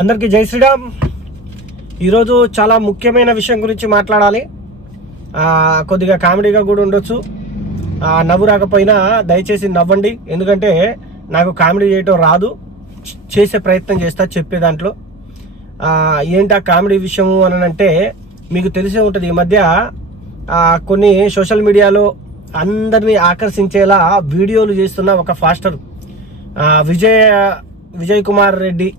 అందరికీ జై శ్రీరామ్. ఈరోజు చాలా ముఖ్యమైన విషయం గురించి మాట్లాడాలి. కొద్దిగా కామెడీగా కూడా ఉండొచ్చు. నవ్వు రాకపోయినా దయచేసి నవ్వండి. ఎందుకంటే నాకు కామెడీ చేయటం రాదు. చేసే ప్రయత్నం చేస్తా చెప్పే దాంట్లో. ఏంటి ఆ కామెడీ విషయము అని అంటే మీకు తెలిసే ఉంటుంది. ఈ మధ్య కొన్ని సోషల్ మీడియాలో అందరినీ ఆకర్షించేలా వీడియోలు చేస్తున్న ఒక ఫాస్టర్ విజయ విజయ్ కుమార్ రెడ్డి.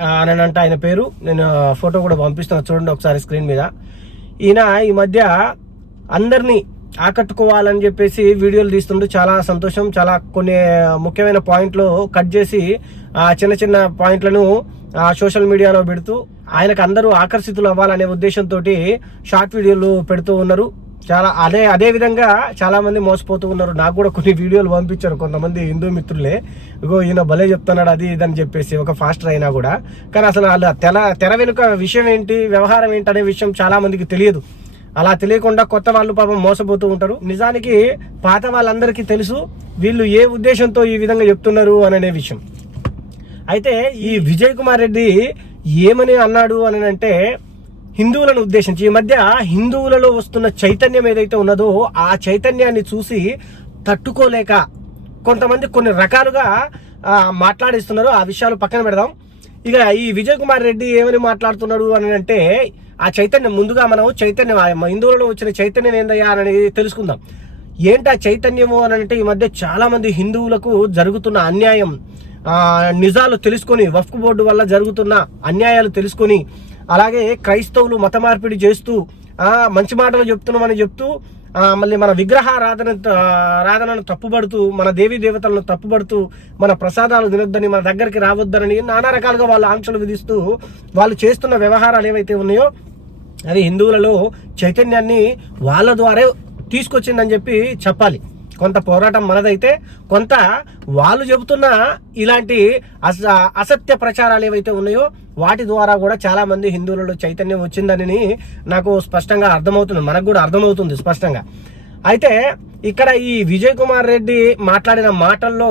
అని అంటే ఆయన పేరు. నేను ఫోటో కూడా పంపిస్తున్నా. చూడండి ఒకసారి స్క్రీన్ మీద. ఈయన ఈ మధ్య అందరినీ ఆకట్టుకోవాలని చెప్పేసి వీడియోలు తీస్తుండు. చాలా సంతోషం. చాలా కొన్ని ముఖ్యమైన పాయింట్లు కట్ చేసి ఆ చిన్న చిన్న పాయింట్లను ఆ సోషల్ మీడియాలో పెడుతూ ఆయనకు అందరూ ఆకర్షితులు అవ్వాలనే ఉద్దేశంతో షార్ట్ వీడియోలు పెడుతూ ఉన్నారు. చాలా అదే అదే విధంగా చాలా మంది మోసపోతూ ఉన్నారు. నాకు కూడా కొన్ని వీడియోలు పంపించారు కొంతమంది హిందూ మిత్రులే. ఇగో ఈయన భలే చెప్తున్నాడు అది ఇది అని చెప్పేసి ఒక ఫాస్టర్ అయినా కూడా. కానీ అసలు వాళ్ళ తెల తెర వెనుక విషయం ఏంటి వ్యవహారం ఏంటి అనే విషయం చాలా మందికి తెలియదు. అలా తెలియకుండా కొత్త వాళ్ళు పాపం మోసపోతూ ఉంటారు. నిజానికి పాత వాళ్ళందరికీ తెలుసు వీళ్ళు ఏ ఉద్దేశంతో ఈ విధంగా చెప్తున్నారు అనే విషయం. అయితే ఈ విజయ్ కుమార్ రెడ్డి ఏమని అన్నాడు అని అంటే హిందువులను ఉద్దేశించి ఈ మధ్య హిందువులలో వస్తున్న చైతన్యం ఏదైతే ఉన్నదో ఆ చైతన్యాన్ని చూసి తట్టుకోలేక కొంతమంది కొన్ని రకాలుగా మాట్లాడిస్తున్నారు. ఆ విషయాలు పక్కన పెడదాం. ఇక ఈ విజయ్ కుమార్ రెడ్డి ఏమని మాట్లాడుతున్నాడు అని అంటే ఆ చైతన్యం ముందుగా మనం చైతన్యం హిందువులలో వచ్చిన చైతన్యం ఏందయ్యా అని తెలుసుకుందాం. ఏంటి ఆ చైతన్యము అని అంటే ఈ మధ్య చాలా మంది హిందువులకు జరుగుతున్న అన్యాయం నిజాలు తెలుసుకొని వఫ్ బోర్డు వల్ల జరుగుతున్న అన్యాయాలు తెలుసుకొని అలాగే క్రైస్తవులు మత మార్పిడి చేస్తూ మంచి మాటలు చెప్తున్నామని చెప్తూ మళ్ళీ మన విగ్రహారాధన ఆరాధనను తప్పుపడుతూ మన దేవీ దేవతలను తప్పుపడుతూ మన ప్రసాదాలు తినొద్దని మన దగ్గరికి రావద్దని నానా రకాలుగా వాళ్ళు ఆంక్షలు విధిస్తూ వాళ్ళు చేస్తున్న వ్యవహారాలు ఏవైతే ఉన్నాయో అవి హిందువులలో చైతన్యాన్ని వాళ్ళ ద్వారా తీసుకొచ్చిందని చెప్పి చెప్పాలి. కొంత పోరాటం మనదైతే కొంత వాళ్ళు చెబుతున్న ఇలాంటి అస అసత్య ప్రచారాలు ఏవైతే ఉన్నాయో వాటి ద్వారా కూడా చాలామంది హిందువులలో చైతన్యం వచ్చిందని నాకు స్పష్టంగా అర్థమవుతుంది మనకు కూడా అర్థమవుతుంది స్పష్టంగా. అయితే ఇక్కడ ఈ విజయ్ కుమార్ రెడ్డి మాట్లాడిన మాటల్లో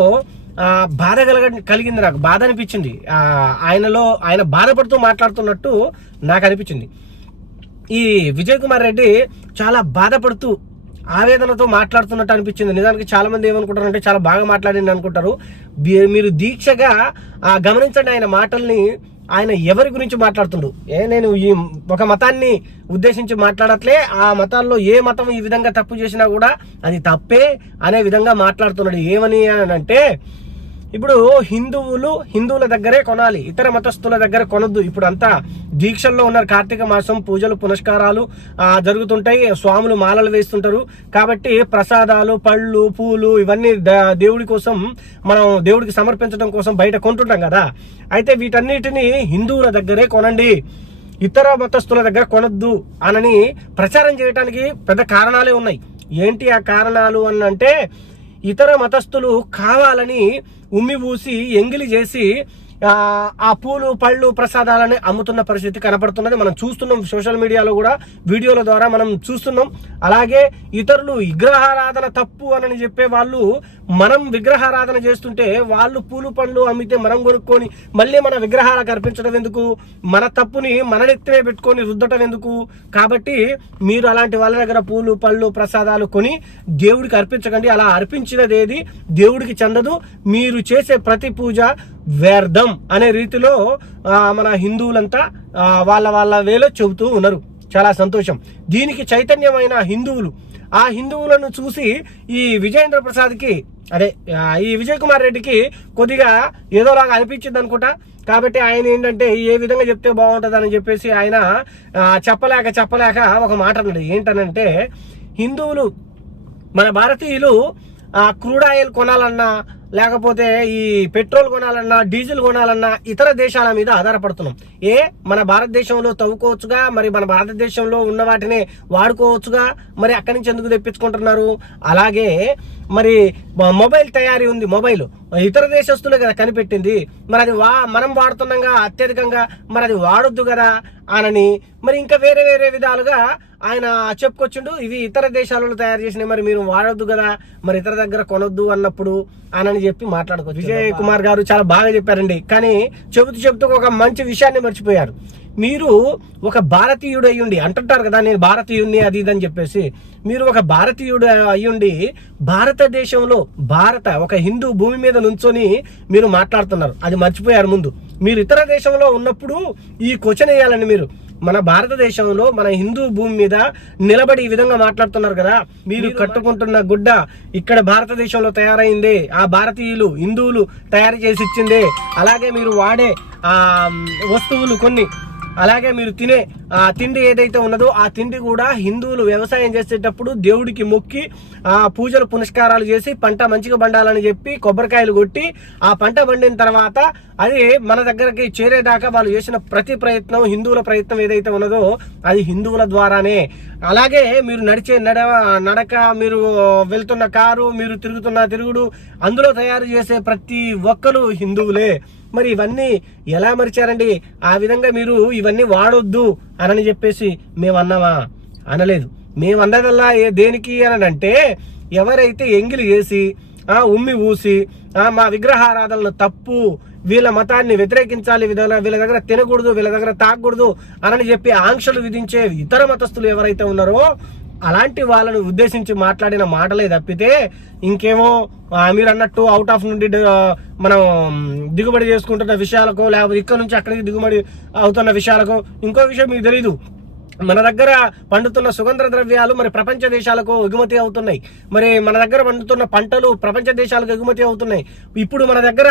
బాధ కలగ కలిగింది నాకు బాధ అనిపించింది. ఆయనలో ఆయన బాధపడుతూ మాట్లాడుతున్నట్టు నాకు అనిపించింది. ఈ విజయ్ కుమార్ రెడ్డి చాలా బాధపడుతూ ఆవేదనతో మాట్లాడుతున్నట్టు అనిపించింది. నిజానికి చాలా మంది ఏమనుకుంటారు అంటే చాలా బాగా మాట్లాడింది అనుకుంటారు. మీరు దీక్షగా ఆ, గమనించండి ఆయన మాటల్ని. ఆయన ఎవరి గురించి మాట్లాడుతుండు? ఏ నేను ఈ ఒక మతాన్ని ఉద్దేశించి మాట్లాడట్లే. ఆ మతాల్లో ఏ మతం ఈ విధంగా తప్పు చేసినా కూడా అది తప్పే అనే విధంగా మాట్లాడుతున్నాడు. ఏమని అని అంటే ఇప్పుడు హిందువులు హిందువుల దగ్గరే కొనాలి ఇతర మతస్థుల దగ్గర కొనద్దు. ఇప్పుడు అంతా దీక్షల్లో ఉన్నారు. కార్తీక మాసం పూజలు పునస్కారాలు జరుగుతుంటాయి. స్వాములు మాలలు వేస్తుంటారు. కాబట్టి ప్రసాదాలు పళ్ళు పూలు ఇవన్నీ దేవుడి కోసం మనం దేవుడికి సమర్పించడం కోసం బయట కొంటుంటాం కదా. అయితే వీటన్నిటిని హిందువుల దగ్గరే కొనండి. ఇతర మతస్థుల దగ్గర కొనద్దు అనని ప్రచారం చేయడానికి పెద్ద కారణాలే ఉన్నాయి. ఏంటి ఆ కారణాలు అని అంటే ఇతర మతస్థులు కావాలని ఉమ్మి పూసి ఎంగిలి చేసి ఆ, ఆ పూలు పళ్ళు ప్రసాదాలని అమ్ముతున్న పరిస్థితి కనపడుతున్నది. మనం చూస్తున్నాం సోషల్ మీడియాలో కూడా వీడియోల ద్వారా మనం చూస్తున్నాం. అలాగే ఇతరులు విగ్రహారాధన తప్పు అని చెప్పే వాళ్ళు మనం విగ్రహారాధన చేస్తుంటే వాళ్ళు పూలు పండ్లు అమ్మితే మనం కొనుక్కొని మళ్ళీ మన విగ్రహాలకు అర్పించడం ఎందుకు? మన తప్పుని మన నెత్తినే పెట్టుకొని రుద్దటం ఎందుకు? కాబట్టి మీరు అలాంటి వాళ్ళ దగ్గర పూలు పళ్ళు ప్రసాదాలు కొని దేవుడికి అర్పించకండి. అలా అర్పించినది ఏది దేవుడికి చెందదు. మీరు చేసే ప్రతి పూజ వ్యర్థం అనే రీతిలో మన హిందువులంతా వాళ్ళ వాళ్ళ వేలో చెబుతూ ఉన్నారు. చాలా సంతోషం. దీనికి చైతన్యమైన హిందువులు. ఆ హిందువులను చూసి ఈ విజయేంద్ర ప్రసాద్కి అదే ఈ విజయ్ కుమార్ రెడ్డికి కొద్దిగా ఏదోలాగా అనిపించింది అనుకుంటా. కాబట్టి ఆయన ఏంటంటే ఏ విధంగా చెప్తే బాగుంటుంది అని చెప్పేసి ఆయన చెప్పలేక చెప్పలేక ఒక మాట అన్నాడు. ఏంటనంటే హిందువులు మన భారతీయులు క్రూడ్ ఆయిల్ కొనాలన్నా లేకపోతే ఈ పెట్రోల్ కొనాలన్నా డీజిల్ కొనాలన్నా ఇతర దేశాల మీద ఆధారపడుతున్నాం. ఏ మన భారతదేశంలో తవ్వుకోవచ్చుగా మరి మన భారతదేశంలో ఉన్న వాటినే వాడుకోవచ్చుగా మరి అక్కడి నుంచి ఎందుకు తెప్పించుకుంటున్నారు? అలాగే మరి మొబైల్ తయారీ ఉంది మొబైల్. ఇతర దేశస్తులే కదా కనిపెట్టింది. మరి అది వా మనం వాడుతున్నాగా అత్యధికంగా మరి అది వాడొద్దు కదా అనని మరి ఇంకా వేరే వేరే విధాలుగా ఆయన చెప్పుకొచ్చిండు ఇవి ఇతర దేశాలలో తయారు చేసినవి మరి మీరు వాడొద్దు కదా మరి ఇతర దగ్గర కొనొద్దు అన్నప్పుడు అనని చెప్పి మాట్లాడుకోవచ్చు విజయ్ కుమార్ గారు చాలా బాగా చెప్పారండి. కానీ చెబుతూ చెబుతూ ఒక మంచి విషయాన్ని మర్చిపోయారు. మీరు ఒక భారతీయుడు అయ్యుండి అంటుంటారు కదా నేను భారతీయుడిని అది ఇది అని చెప్పేసి మీరు ఒక భారతీయుడు అయ్యుండి భారతదేశంలో భారత ఒక హిందూ భూమి మీద నుంచొని మీరు మాట్లాడుతున్నారు. అది మర్చిపోయారు ముందు. మీరు ఇతర దేశంలో ఉన్నప్పుడు ఈ క్వశ్చన్ వేయాలండి మీరు. మన భారతదేశంలో మన హిందూ భూమి మీద నిలబడి ఈ విధంగా మాట్లాడుతున్నారు కదా. మీరు కట్టుకుంటున్న గుడ్డ ఇక్కడ భారతదేశంలో తయారైంది. ఆ భారతీయులు హిందువులు తయారు చేసి ఇచ్చిందే. అలాగే మీరు వాడే ఆ వస్తువులు కొన్ని అలాగే మీరు తినే ఆ తిండి ఏదైతే ఉన్నదో ఆ తిండి కూడా హిందువులు వ్యవసాయం చేసేటప్పుడు దేవుడికి మొక్కి ఆ పూజలు పునస్కారాలు చేసి పంట మంచిగా పండాలని చెప్పి కొబ్బరికాయలు కొట్టి ఆ పంట పండిన తర్వాత అది మన దగ్గరకి చేరేదాకా వాళ్ళు చేసిన ప్రతి ప్రయత్నం హిందువుల ప్రయత్నం ఏదైతే ఉన్నదో అది హిందువుల ద్వారానే. అలాగే మీరు నడిచే నడ నడక మీరు వెళ్తున్న కారు మీరు తిరుగుతున్న తిరుగుడు అందులో తయారు చేసే ప్రతి ఒక్కరు హిందువులే. మరి ఇవన్నీ ఎలా మరిచారండి? ఆ విధంగా మీరు ఇవన్నీ వాడొద్దు అనని చెప్పేసి మేము అన్నామా అనలేదు. మేము అన్నదల్లా ఏ దేనికి అని అంటే ఎవరైతే ఎంగిలి చేసి ఆ ఉమ్మి ఊసి ఆ మా విగ్రహారాధనలు తప్పు వీళ్ళ మతాన్ని వ్యతిరేకించాలి వీళ్ళ వీళ్ళ దగ్గర తినకూడదు వీళ్ళ దగ్గర తాగకూడదు అనని చెప్పి ఆంక్షలు విధించే ఇతర మతస్థులు ఎవరైతే ఉన్నారో అలాంటి వాళ్ళను ఉద్దేశించి మాట్లాడిన మాటలే తప్పితే ఇంకేమో మీరు అన్నట్టు అవుట్ ఆఫ్ నుండి మనం దిగుబడి చేసుకుంటున్న విషయాలకు లేకపోతే ఇక్కడ నుంచి అక్కడికి దిగుబడి అవుతున్న విషయాలకు ఇంకో విషయం మీకు తెలీదు. మన దగ్గర పండుతున్న సుగంధ ద్రవ్యాలు మరి ప్రపంచ దేశాలకు ఎగుమతి అవుతున్నాయి. మరి మన దగ్గర పండుతున్న పంటలు ప్రపంచ దేశాలకు ఎగుమతి అవుతున్నాయి. ఇప్పుడు మన దగ్గర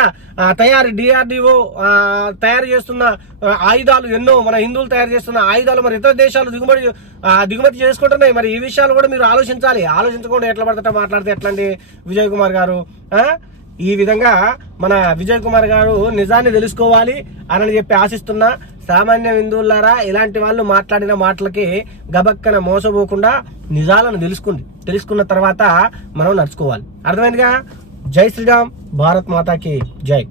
తయారు డిఆర్డిఓ తయారు చేస్తున్న ఆయుధాలు ఎన్నో మన హిందువులు తయారు చేస్తున్న ఆయుధాలు మరి ఇతర దేశాలు దిగుమతి దిగుమతి చేసుకుంటున్నాయి. మరి ఈ విషయాలు కూడా మీరు ఆలోచించాలి. ఆలోచించకుండా ఎట్లా పడతా మాట్లాడితే ఎట్లండి విజయ్ కుమార్ గారు ఈ విధంగా మన విజయ్ కుమార్ గారు నిజాన్ని తెలుసుకోవాలి అని చెప్పి ఆశిస్తున్నా. సామాన్య హిందువులారా ఇలాంటి వాళ్ళు మాట్లాడిన మాటలకి గబక్కన మోసపోకుండా నిజాలను తెలుసుకుంది. తెలుసుకున్న తర్వాత మనం నడుచుకోవాలి. అర్థమైందిగా? జై శ్రీరామ్ భారత్ మాతాకి జై.